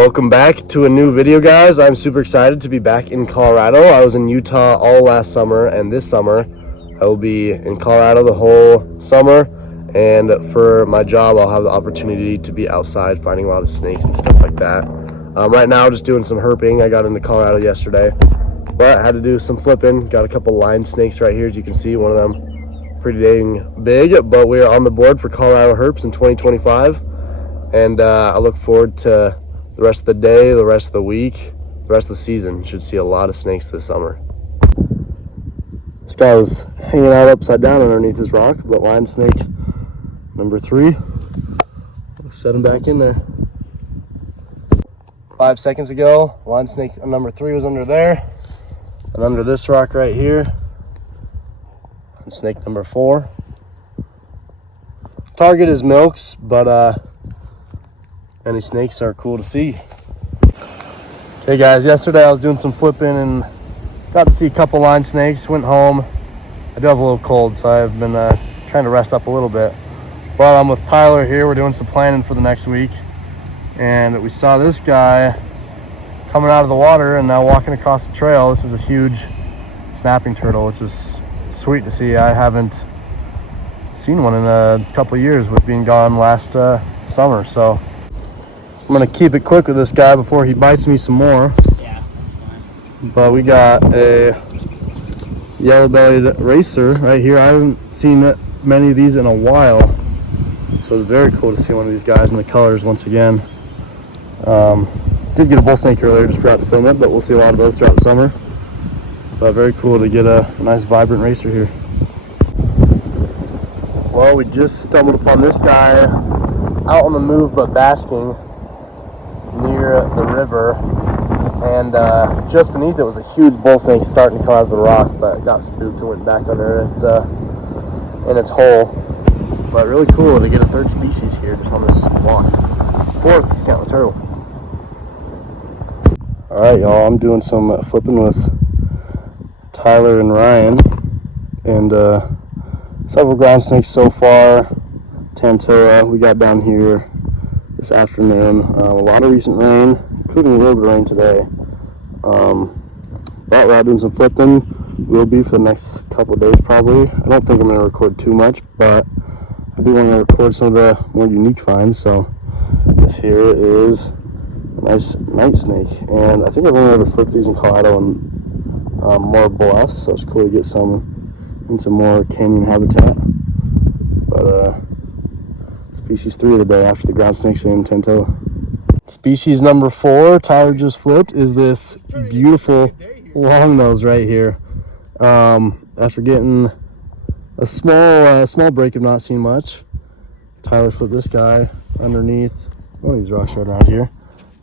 Welcome back to a new video, guys. I'm super excited to be back in Colorado. I was in Utah all last summer, and this summer I will be in Colorado the whole summer. And for my job, I'll have the opportunity to be outside finding a lot of snakes and stuff like that. Right now, just doing some herping. I got into Colorado yesterday, but I had to do some flipping. Got a couple line snakes right here, as you can see. One of them pretty dang big, but we're on the board for Colorado herps in 2025. And I look forward to the rest of the day, the rest of the week, the rest of the season. Should see a lot of snakes this summer. This guy was hanging out upside down underneath his rock, but line snake number 3. Let's set him back in there. 5 seconds ago, line snake number 3 was under there, and under this rock right here, and snake number 4. Target is milks, but any snakes are cool to see. Okay guys, yesterday I was doing some flipping and got to see a couple line snakes. Went home. I do have a little cold, so I've been trying to rest up a little bit. But I'm with Tyler here. We're doing some planning for the next week. And we saw this guy coming out of the water and now walking across the trail. This is a huge snapping turtle, which is sweet to see. I haven't seen one in a couple of years with being gone last summer. So I'm gonna keep it quick with this guy before he bites me some more. Yeah, that's fine. But we got a yellow-bellied racer right here. I haven't seen many of these in a while, so it's very cool to see one of these guys in the colors once again. Did get a bull snake earlier, just forgot to film it, but we'll see a lot of those throughout the summer. But very cool to get a nice vibrant racer here. Well, we just stumbled upon this guy out on the move but basking near the river, and just beneath it was a huge bull snake starting to come out of the rock, but it got spooked and went back under its in its hole. But really cool to get a third species here just on this walk. 4th if you count the turtle. All right, y'all, I'm doing some flipping with Tyler and Ryan, and several ground snakes so far. Tantoa we got down here this afternoon. A lot of recent rain, including a little bit of rain today. But we're out doing some flipping. Will be for the next couple of days probably. I don't think I'm going to record too much, but I do want to record some of the more unique finds. So this here is a nice night snake, and I think I've only ever flipped these in Colorado and more bluffs, so it's cool to get some in some more canyon habitat. But species 3 of the day after the ground snakes in Tantoa. Species number 4 Tyler just flipped is this beautiful longnose right here. After getting a small break of not seeing much, Tyler flipped this guy underneath one of these rocks right around here.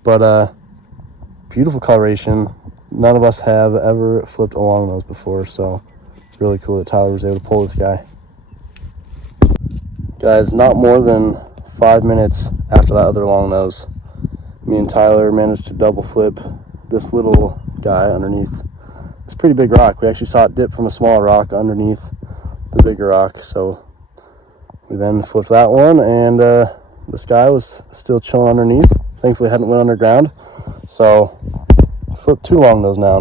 But beautiful coloration. None of us have ever flipped a longnose before, so it's really cool that Tyler was able to pull this guy. Guys, not more than 5 minutes after that other longnose, me and Tyler managed to double flip this little guy underneath this pretty big rock. We actually saw it dip from a small rock underneath the bigger rock, so we then flipped that one, and this guy was still chilling underneath. Thankfully, it hadn't went underground, so flipped 2 longnose now.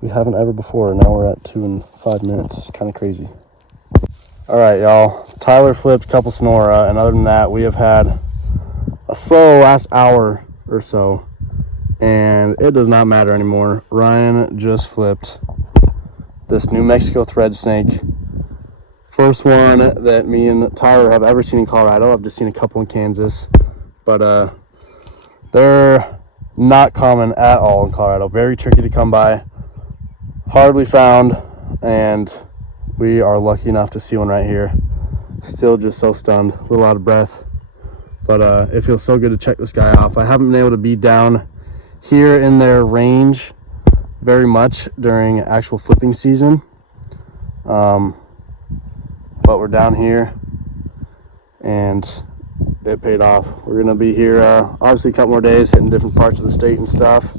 We haven't ever before. Now we're at 2 in 5 minutes. It's kind of crazy. All right, y'all. Tyler flipped a couple Sonora, and other than that, we have had a slow last hour or so, and it does not matter anymore. Ryan just flipped this New Mexico thread snake. First one that me and Tyler have ever seen in Colorado. I've just seen a couple in Kansas, but they're not common at all in Colorado. Very tricky to come by, hardly found, and we are lucky enough to see one right here. Still just so stunned, a little out of breath, but it feels so good to check this guy off. I haven't been able to be down here in their range very much during actual flipping season, but we're down here and it paid off. We're gonna be here obviously a couple more days, hitting different parts of the state and stuff,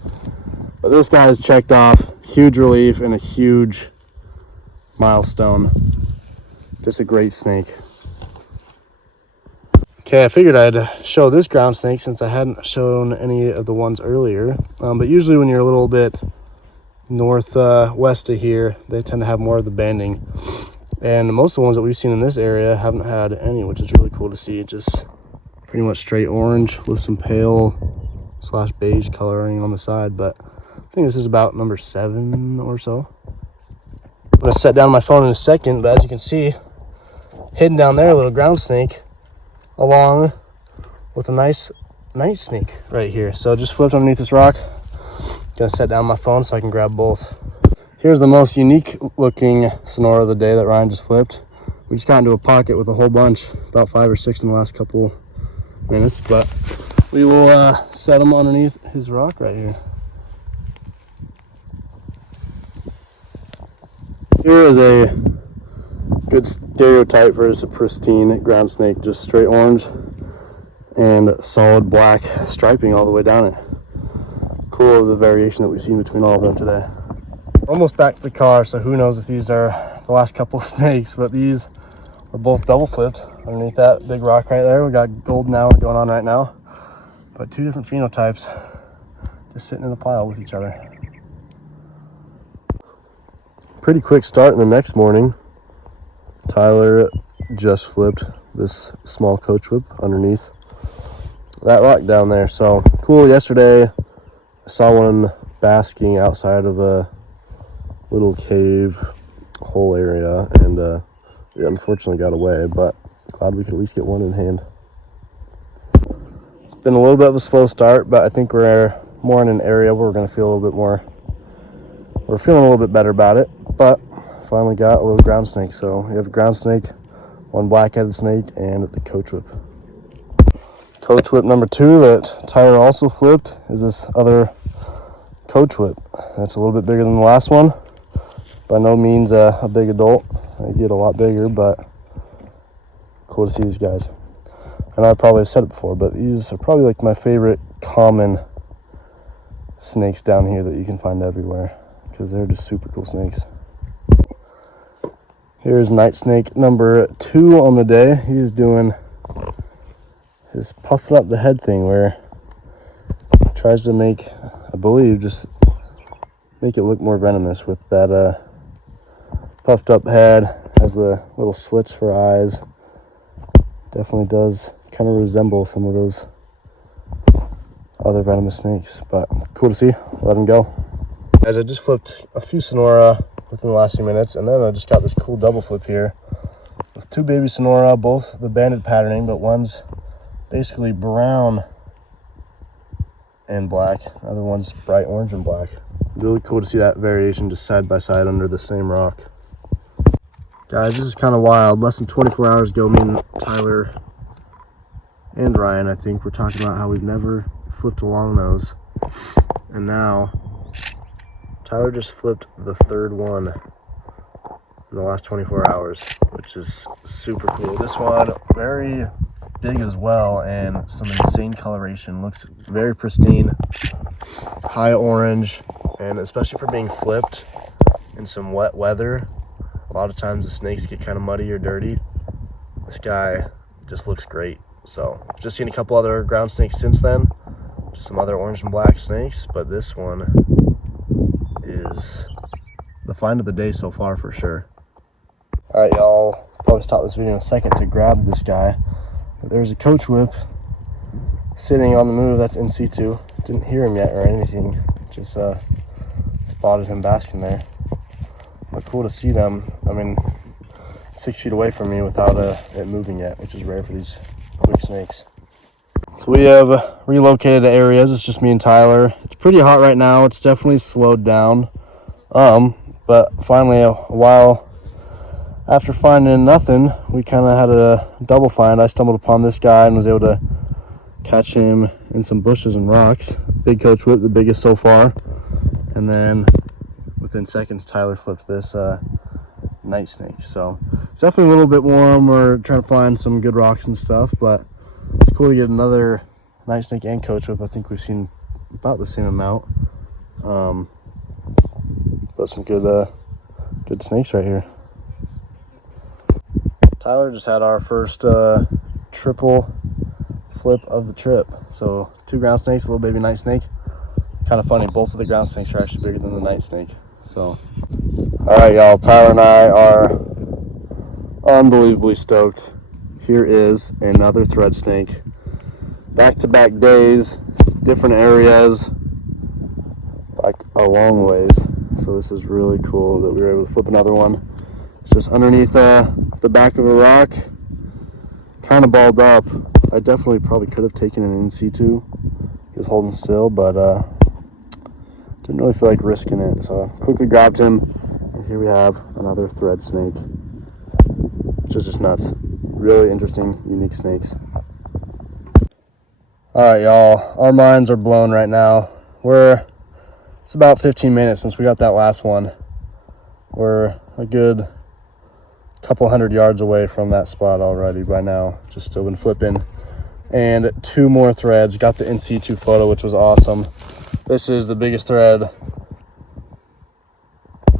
but this guy is checked off. Huge relief and a huge milestone. Just a great snake. Okay, I figured I'd show this ground snake since I hadn't shown any of the ones earlier. But usually when you're a little bit northwest of here, they tend to have more of the banding. And most of the ones that we've seen in this area haven't had any, which is really cool to see. Just pretty much straight orange with some pale / beige coloring on the side. But I think this is about number 7 or so. I'm gonna set down my phone in a second, but as you can see, hidden down there, a little ground snake, along with a nice night snake right here. So just flipped underneath this rock. Gonna set down my phone so I can grab both. Here's the most unique looking Sonora of the day that Ryan just flipped. We just got into a pocket with a whole bunch, about 5 or 6 in the last couple minutes, but we will set them underneath his rock right here. Here is a good stereotype for a pristine ground snake, just straight orange and solid black striping all the way down it. Cool, the variation that we've seen between all of them today. We're almost back to the car, so who knows if these are the last couple of snakes, but these are both double flipped underneath that big rock right there. We got golden hour going on right now, but 2 different phenotypes just sitting in a pile with each other. Pretty quick start in the next morning. Tyler just flipped this small coach whip underneath that rock down there. So cool. Yesterday I saw one basking outside of a little cave hole area, and it unfortunately got away, but glad we could at least get one in hand. It's been a little bit of a slow start, but I think we're more in an area where we're going to feel a little bit more, we're feeling a little bit better about it. But finally got a little ground snake. So we have a ground snake, 1 black-headed snake, and the coach whip. Coach whip number 2 that Tyler also flipped is this other coach whip. That's a little bit bigger than the last one. By no means a big adult. They get a lot bigger, but cool to see these guys. And I probably have said it before, but these are probably like my favorite common snakes down here that you can find everywhere, because they're just super cool snakes. Here's night snake number 2 on the day. He's doing his puffing up the head thing, where he tries to make, I believe, just make it look more venomous with that puffed up head. Has the little slits for eyes. Definitely does kind of resemble some of those other venomous snakes, but cool to see. Let him go. Guys, I just flipped a few Sonora within the last few minutes, and then I just got this cool double flip here with 2 baby Sonora, both the banded patterning, but one's basically brown and black, the other one's bright orange and black. Really cool to see that variation just side by side under the same rock. Guys, this is kind of wild. Less than 24 hours ago, me and Tyler and Ryan, I think, were talking about how we've never flipped a longnose, and now Tyler just flipped the 3rd one in the last 24 hours, which is super cool. This one, very big as well, and some insane coloration. Looks very pristine, high orange, and especially for being flipped in some wet weather, a lot of times the snakes get kind of muddy or dirty. This guy just looks great. So I've just seen a couple other ground snakes since then, just some other orange and black snakes, but this one is the find of the day so far for sure. All right, y'all, I'll probably stop this video in a second to grab this guy, but there's a coach whip sitting on the move. That's in situ. Didn't hear him yet or anything, just spotted him basking there. But cool to see them, I mean, 6 feet away from me without it moving yet, which is rare for these quick snakes. So we have relocated the areas. It's just me and Tyler. It's pretty hot right now. It's definitely slowed down. But finally, a while after finding nothing, we kind of had a double find. I stumbled upon this guy and was able to catch him in some bushes and rocks. Big coach whip, the biggest so far. And then within seconds, Tyler flipped this night snake. So it's definitely a little bit warm. We're trying to find some good rocks and stuff, but it's cool to get another night snake and coach whip. I think we've seen about the same amount. But some good snakes right here. Tyler just had our first triple flip of the trip. So 2 ground snakes, a little baby night snake. Kind of funny, both of the ground snakes are actually bigger than the night snake. So, all right, y'all, Tyler and I are unbelievably stoked. Here is another thread snake. Back-to-back days, different areas, like a long ways. So this is really cool that we were able to flip another one. It's just underneath the back of a rock, kind of balled up. I definitely probably could have taken it in situ. He was holding still, but didn't really feel like risking it. So I quickly grabbed him, and here we have another thread snake, which is just nuts. Really interesting, unique snakes. All right, y'all, our minds are blown right now. It's about 15 minutes since we got that last one. We're a good couple hundred yards away from that spot already by now. Just still been flipping. And 2 more threads. Got the in situ photo, which was awesome. This is the biggest thread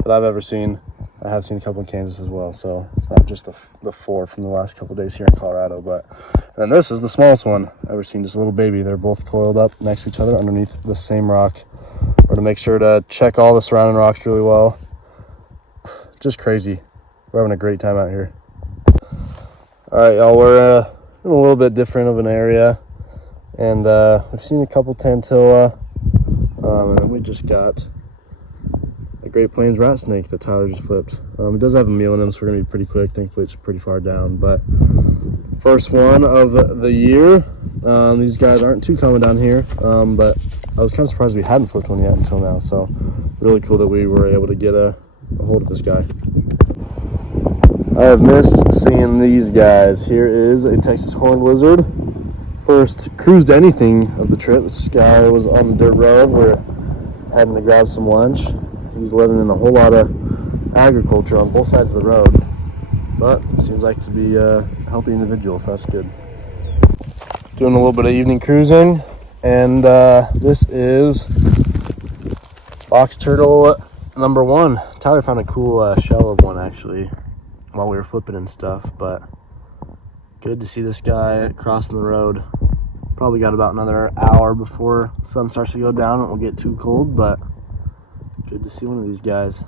that I've ever seen. I have seen a couple in Kansas as well, so it's not just the 4 from the last couple of days here in Colorado. But and then this is the smallest one I've ever seen, just a little baby. They're both coiled up next to each other underneath the same rock. We're gonna make sure to check all the surrounding rocks really well. Just crazy. We're having a great time out here. All right, y'all, we're in a little bit different of an area, and we've seen a couple tantilla, and then we just got a Great Plains rat snake that Tyler just flipped. It does have a meal in him, so we're gonna be pretty quick. Thankfully, it's pretty far down, but first one of the year. These guys aren't too common down here, but I was kind of surprised we hadn't flipped one yet until now. So really cool that we were able to get a hold of this guy. I have missed seeing these guys. Here is a Texas horned lizard. First cruised anything of the trip. This guy was on the dirt road. We're heading to grab some lunch. He's living in a whole lot of agriculture on both sides of the road, but seems like to be a healthy individual, so that's good. Doing a little bit of evening cruising, and this is box turtle number 1. Tyler found a cool shell of one actually while we were flipping and stuff, but good to see this guy crossing the road. Probably got about another hour before sun starts to go down. It won't get too cold, but good to see one of these guys.